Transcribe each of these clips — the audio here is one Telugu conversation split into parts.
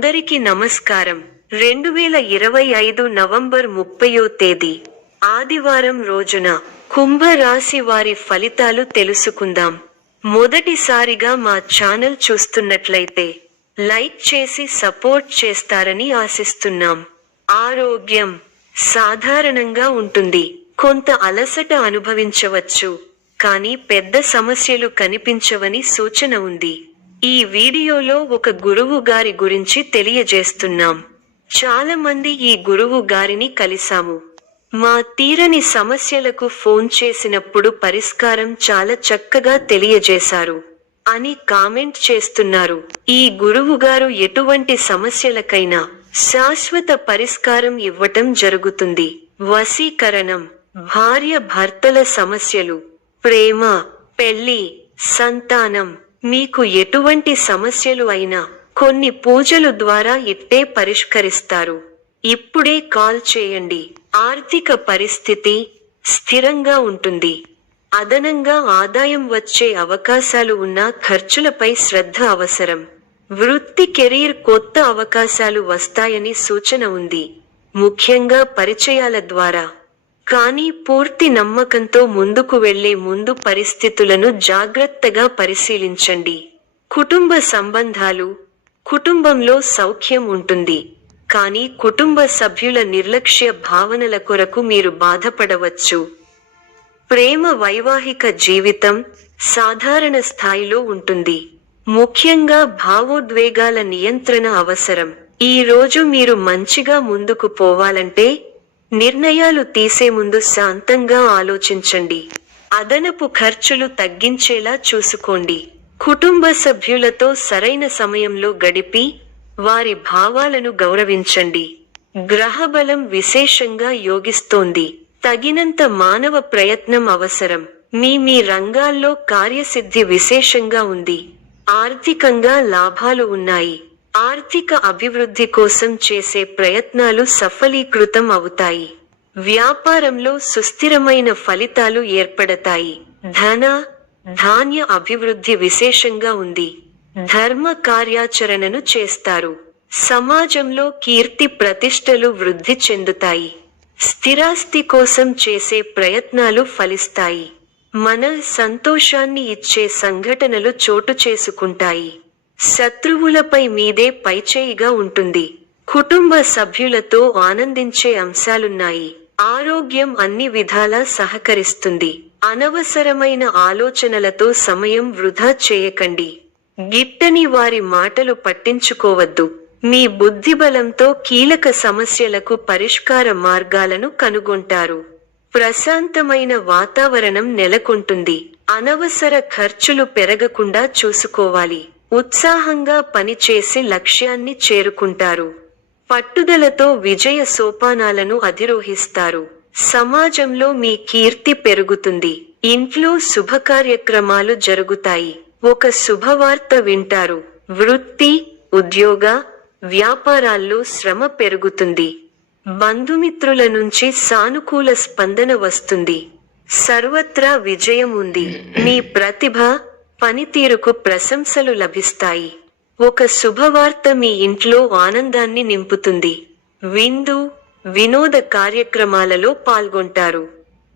అందరికీ నమస్కారం. 2025 నవంబర్ 30వ తేదీ ఆదివారం రోజున కుంభ రాశి వారి ఫలితాలు తెలుసుకుందాం. మొదటిసారిగా మా ఛానల్ చూస్తున్నట్లయితే లైక్ చేసి సపోర్ట్ చేస్తారని ఆశిస్తున్నాం. ఆరోగ్యం సాధారణంగా ఉంటుంది. కొంత అలసట అనుభవించవచ్చు, కానీ పెద్ద సమస్యలు కనిపించవని సూచన ఉంది. ఈ వీడియోలో ఒక గురువు గారి గురించి తెలియజేస్తున్నాం. చాలా మంది ఈ గురువు గారిని కలిసాము. మా తీరని సమస్యలకు ఫోన్ చేసినప్పుడు పరిష్కారం చాలా చక్కగా తెలియజేశారు అని కామెంట్ చేస్తున్నారు. ఈ గురువు గారు ఎటువంటి సమస్యలకైనా శాశ్వత పరిష్కారం ఇవ్వటం జరుగుతుంది. వశీకరణం, భార్య భర్తల సమస్యలు, ప్రేమ, పెళ్లి, సంతానం, మీకు ఎటువంటి సమస్యలు అయినా కొన్ని పూజలు ద్వారా ఇట్టే పరిష్కరిస్తారు. ఇప్పుడే కాల్ చేయండి. ఆర్థిక పరిస్థితి స్థిరంగా ఉంటుంది. అదనంగా ఆదాయం వచ్చే అవకాశాలు ఉన్నా ఖర్చులపై శ్రద్ధ అవసరం. వృత్తి కెరీర్ కొత్త అవకాశాలు వస్తాయని సూచన ఉంది, ముఖ్యంగా పరిచయాల ద్వారా. కానీ పూర్తి నమ్మకంతో ముందుకు వెళ్లే ముందు పరిస్థితులను జాగ్రత్తగా పరిశీలించండి. కుటుంబ సంబంధాలు, కుటుంబంలో సౌఖ్యం ఉంటుంది, కానీ కుటుంబ సభ్యుల నిర్లక్ష్య భావనల కొరకు మీరు బాధపడవచ్చు. ప్రేమ, వైవాహిక జీవితం సాధారణ స్థాయిలో ఉంటుంది. ముఖ్యంగా భావోద్వేగాల నియంత్రణ అవసరం. ఈ రోజు మీరు మంచిగా ముందుకు పోవాలంటే నిర్ణయాలు తీసే ముందు శాంతంగా ఆలోచించండి. అదనపు ఖర్చులు తగ్గించేలా చూసుకోండి. కుటుంబ సభ్యులతో సరైన సమయంలో గడిపి వారి భావాలను గౌరవించండి. గ్రహబలం విశేషంగా యోగిస్తోంది. తగినంత మానవ ప్రయత్నం అవసరం. మీ రంగాల్లో కార్యసిద్ధి విశేషంగా ఉంది. ఆర్థికంగా లాభాలు ఉన్నాయి. ఆర్థిక అభివృద్ధి కోసం చేసే ప్రయత్నాలు సఫలీకృతం అవుతాయి. వ్యాపారంలో సుస్థిరమైన ఫలితాలు ఏర్పడతాయి. ధాన్య అభివృద్ధి విశేషంగా ఉంది. ధర్మ కార్యాచరణను చేస్తారు. సమాజంలో కీర్తి ప్రతిష్టలు వృద్ధి చెందుతాయి. స్థిరాస్తి కోసం చేసే ప్రయత్నాలు ఫలిస్తాయి. మన సంతోషాన్ని ఇచ్చే సంఘటనలు చోటు చేసుకుంటాయి. శత్రువులపై మీదే పైచేయిగా ఉంటుంది. కుటుంబ సభ్యులతో ఆనందించే అంశాలున్నాయి. ఆరోగ్యం అన్ని విధాలా సహకరిస్తుంది. అనవసరమైన ఆలోచనలతో సమయం వృధా చేయకండి. గిట్టని వారి మాటలు పట్టించుకోవద్దు. మీ బుద్ధిబలంతో కీలక సమస్యలకు పరిష్కార మార్గాలను కనుగొంటారు. ప్రశాంతమైన వాతావరణం నెలకొంటుంది. అనవసర ఖర్చులు పెరగకుండా చూసుకోవాలి. ఉత్సాహంగా పనిచేసి లక్ష్యాన్ని చేరుకుంటారు. పట్టుదలతో విజయ సోపానాలను అధిరోహిస్తారు. సమాజంలో మీ కీర్తి పెరుగుతుంది. ఇంట్లో శుభకార్యక్రమాలు జరుగుతాయి. ఒక శుభవార్త వింటారు. వృత్తి, ఉద్యోగ, వ్యాపారాల్లో శ్రమ పెరుగుతుంది. బంధుమిత్రుల నుంచి సానుకూల స్పందన వస్తుంది. సర్వత్రా విజయం ఉంది. మీ ప్రతిభ, పనితీరుకు ప్రశంసలు లభిస్తాయి. ఒక శుభవార్త మీ ఇంట్లో ఆనందాన్ని నింపుతుంది. విందు, వినోద కార్యక్రమాలలో పాల్గొంటారు.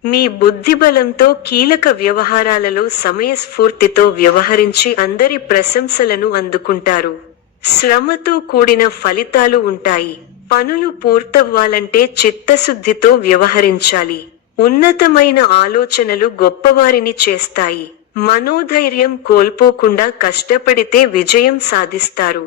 మీ బుద్ధిబలంతో కీలక వ్యవహారాలలో సమయస్ఫూర్తితో వ్యవహరించి అందరి ప్రశంసలను అందుకుంటారు. శ్రమతో కూడిన ఫలితాలు ఉంటాయి. పనులు పూర్తవ్వాలంటే చిత్తశుద్ధితో వ్యవహరించాలి. ఉన్నతమైన ఆలోచనలు గొప్పవారిని చేస్తాయి. మనోధైర్యం కోల్పోకుండా కష్టపడితే విజయం సాధిస్తారు.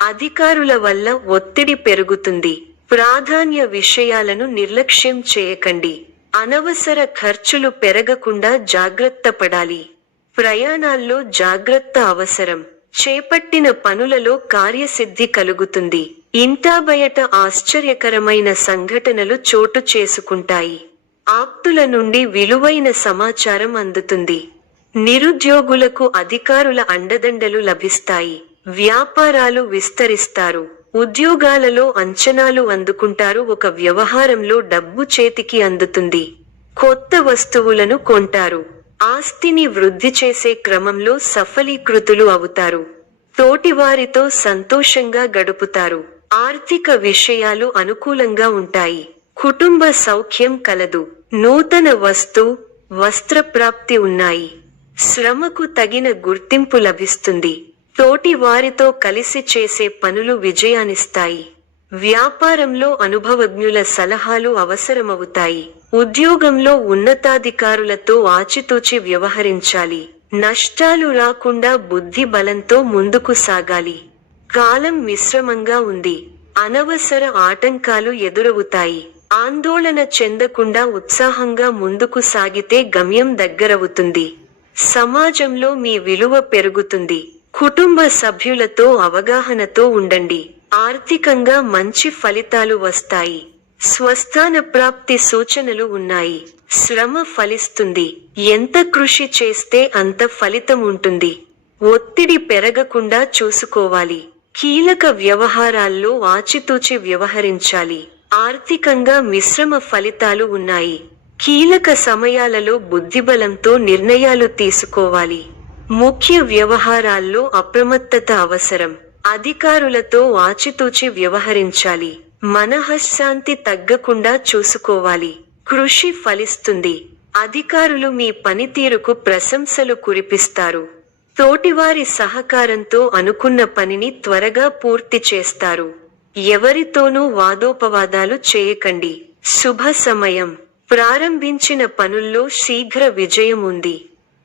అధికారుల వల్ల ఒత్తిడి పెరుగుతుంది. ప్రాధాన్య విషయాలను నిర్లక్ష్యం చేయకండి. అనవసర ఖర్చులు పెరగకుండా జాగ్రత్త పడాలి. ప్రయాణాల్లో జాగ్రత్త అవసరం. చేపట్టిన పనులలో కార్యసిద్ధి కలుగుతుంది. ఇంటా బయట ఆశ్చర్యకరమైన సంఘటనలు చోటు చేసుకుంటాయి. ఆప్తుల నుండి విలువైన సమాచారం అందుతుంది. నిరుద్యోగులకు అధికారుల అండదండలు లభిస్తాయి. వ్యాపారాలు విస్తరిస్తారు. ఉద్యోగాలలో అంచనాలు అందుకుంటారు. ఒక వ్యవహారంలో డబ్బు చేతికి అందుతుంది. కొత్త వస్తువులను కొంటారు. ఆస్తిని వృద్ధి చేసే క్రమంలో సఫలీకృతులు అవుతారు. తోటివారితో సంతోషంగా గడుపుతారు. ఆర్థిక విషయాలు అనుకూలంగా ఉంటాయి. కుటుంబ సౌఖ్యం కలదు. నూతన వస్త్రప్రాప్తి ఉన్నాయి. శ్రమకు తగిన గుర్తింపు లభిస్తుంది. తోటి వారితో కలిసి చేసే పనులు విజయాన్నిస్తాయి. వ్యాపారంలో అనుభవజ్ఞుల సలహాలు అవసరమవుతాయి. ఉద్యోగంలో ఉన్నతాధికారులతో ఆచితూచి వ్యవహరించాలి. నష్టాలు రాకుండా బుద్ధి బలంతో ముందుకు సాగాలి. కాలం మిశ్రమంగా ఉంది. అనవసర ఆటంకాలు ఎదురవుతాయి. ఆందోళన చెందకుండా ఉత్సాహంగా ముందుకు సాగితే గమ్యం దగ్గరవుతుంది. సమాజంలో మీ విలువ పెరుగుతుంది. కుటుంబ సభ్యులతో అవగాహనతో ఉండండి. ఆర్థికంగా మంచి ఫలితాలు వస్తాయి. స్వస్థాన ప్రాప్తి సూచనలు ఉన్నాయి. శ్రమ ఫలిస్తుంది. ఎంత కృషి చేస్తే అంత ఫలితం ఉంటుంది. ఒత్తిడి పెరగకుండా చూసుకోవాలి. కీలక వ్యవహారాల్లో ఆచితూచి వ్యవహరించాలి. ఆర్థికంగా మిశ్రమ ఫలితాలు ఉన్నాయి. కీలక సమయాలలో బుద్ధిబలంతో నిర్ణయాలు తీసుకోవాలి. ముఖ్య వ్యవహారాల్లో అప్రమత్తత అవసరం. అధికారులతో ఆచితూచి వ్యవహరించాలి. మనఃశాంతి తగ్గకుండా చూసుకోవాలి. కృషి ఫలిస్తుంది. అధికారులు మీ పనితీరుకు ప్రశంసలు కురిపిస్తారు. తోటివారి సహకారంతో అనుకున్న పనిని త్వరగా పూర్తి చేస్తారు. ఎవరితోనూ వాదోపవాదాలు చేయకండి. శుభ సమయం. ప్రారంభించిన పనుల్లో శీఘ్ర విజయం ఉంది.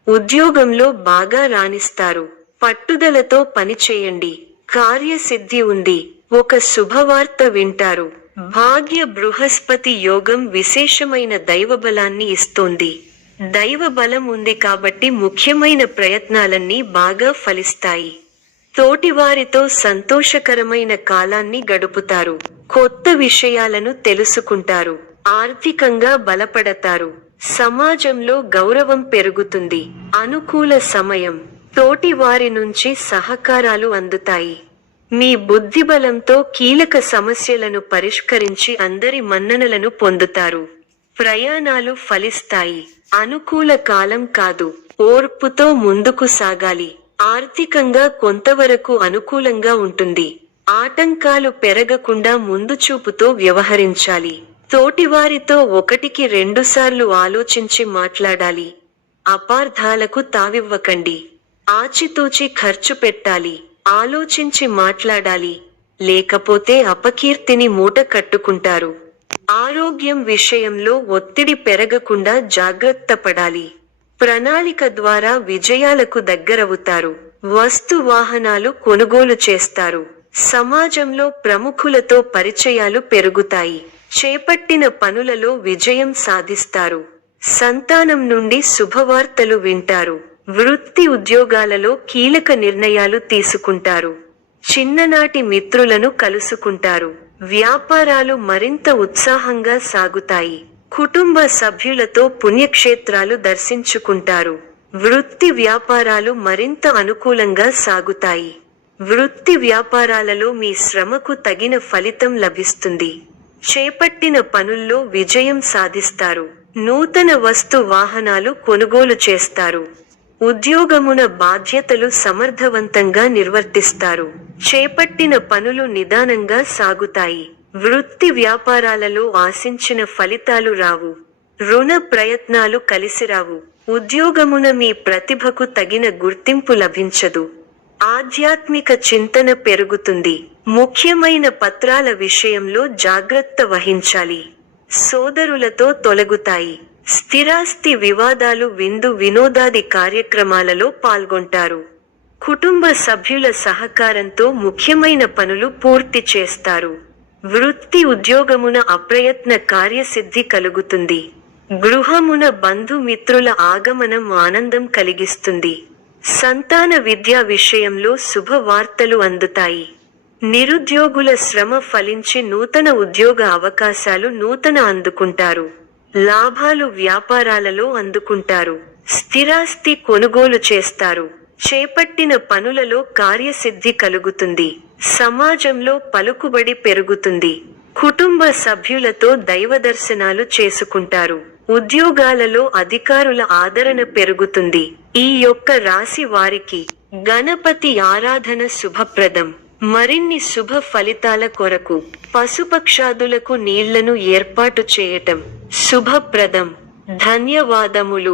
ఉద్యోగంలో బాగా రాణిస్తారు. పట్టుదలతో పనిచేయండి. కార్యసిద్ధి ఉంది. ఒక శుభవార్త వింటారు. భాగ్య బృహస్పతి యోగం విశేషమైన దైవబలాన్ని ఇస్తోంది. దైవబలం ఉంది కాబట్టి ముఖ్యమైన ప్రయత్నాలన్నీ బాగా ఫలిస్తాయి. తోటివారితో సంతోషకరమైన కాలాన్ని గడుపుతారు. కొత్త విషయాలను తెలుసుకుంటారు. ఆర్థికంగా బలపడతారు. సమాజంలో గౌరవం పెరుగుతుంది. అనుకూల సమయం. తోటి వారి నుంచి సహకారాలు అందుతాయి. మీ బుద్ధిబలంతో కీలక సమస్యలను పరిష్కరించి అందరి మన్ననలను పొందుతారు. ప్రయాణాలు ఫలిస్తాయి. అనుకూల కాలం కాదు. ఓర్పుతో ముందుకు సాగాలి. ఆర్థికంగా కొంతవరకు అనుకూలంగా ఉంటుంది. ఆటంకాలు పెరగకుండా ముందుచూపుతో వ్యవహరించాలి. తోటివారితో 1-2 సార్లు ఆలోచించి మాట్లాడాలి. అపార్థాలకు తావివ్వకండి. ఆచితూచి ఖర్చు పెట్టాలి. ఆలోచించి మాట్లాడాలి. లేకపోతే అపకీర్తిని మూట కట్టుకుంటారు. ఆరోగ్యం విషయంలో ఒత్తిడి పెరగకుండా జాగ్రత్త పడాలి. ప్రణాళిక ద్వారా విజయాలకు దగ్గరవుతారు. వస్తు వాహనాలు కొనుగోలు చేస్తారు. సమాజంలో ప్రముఖులతో పరిచయాలు పెరుగుతాయి. చేపట్టిన పనులలో విజయం సాధిస్తారు. సంతానం నుండి శుభవార్తలు వింటారు. వృత్తి ఉద్యోగాలలో కీలక నిర్ణయాలు తీసుకుంటారు. చిన్ననాటి మిత్రులను కలుసుకుంటారు. వ్యాపారాలు మరింత ఉత్సాహంగా సాగుతాయి. కుటుంబ సభ్యులతో పుణ్యక్షేత్రాలు దర్శించుకుంటారు. వృత్తి వ్యాపారాలు మరింత అనుకూలంగా సాగుతాయి. వృత్తి వ్యాపారాలలో మీ శ్రమకు తగిన ఫలితం లభిస్తుంది. చేపట్టిన పనుల్లో విజయం సాధిస్తారు. నూతన వస్తు వాహనాలు కొనుగోలు చేస్తారు. ఉద్యోగమున బాధ్యతలు సమర్థవంతంగా నిర్వర్తిస్తారు. చేపట్టిన పనులు నిదానంగా సాగుతాయి. వృత్తి వ్యాపారాలలో ఆశించిన ఫలితాలు రావు. రుణ ప్రయత్నాలు కలిసిరావు. ఉద్యోగమున మీ ప్రతిభకు తగిన గుర్తింపు లభించదు. ఆధ్యాత్మిక చింతన పెరుగుతుంది. ముఖ్యమైన పత్రాల విషయంలో జాగ్రత్త వహించాలి. సోదరులతో తొలగుతాయి. స్థిరాస్తి వివాదాలు వినోదాది కార్యక్రమాలలో పాల్గొంటారు. కుటుంబ సభ్యుల సహకారంతో ముఖ్యమైన పనులు పూర్తి చేస్తారు. వృత్తి ఉద్యోగమున అప్రయత్న కార్యసిద్ధి కలుగుతుంది. గృహమున బంధుమిత్రుల ఆగమనం ఆనందం కలిగిస్తుంది. సంతాన విద్యా విషయంలో శుభవార్తలు అందుతాయి. నిరుద్యోగుల శ్రమ ఫలించి నూతన ఉద్యోగ అవకాశాలు అందుకుంటారు. లాభాలు వ్యాపారాలలో అందుకుంటారు. స్థిరాస్తి కొనుగోలు చేస్తారు. చేపట్టిన పనులలో కార్యసిద్ధి కలుగుతుంది. సమాజంలో పలుకుబడి పెరుగుతుంది. కుటుంబ సభ్యులతో దైవదర్శనాలు చేసుకుంటారు. ఉద్యోగాలలో అధికారుల ఆదరణ పెరుగుతుంది. ఈ యొక్క రాశి వారికి గణపతి ఆరాధన శుభప్రదం. మరిన్ని శుభ ఫలితాల కొరకు పశుపక్షాదులకు నీళ్లను ఏర్పాటు చేయటం శుభప్రదం. ధన్యవాదములు.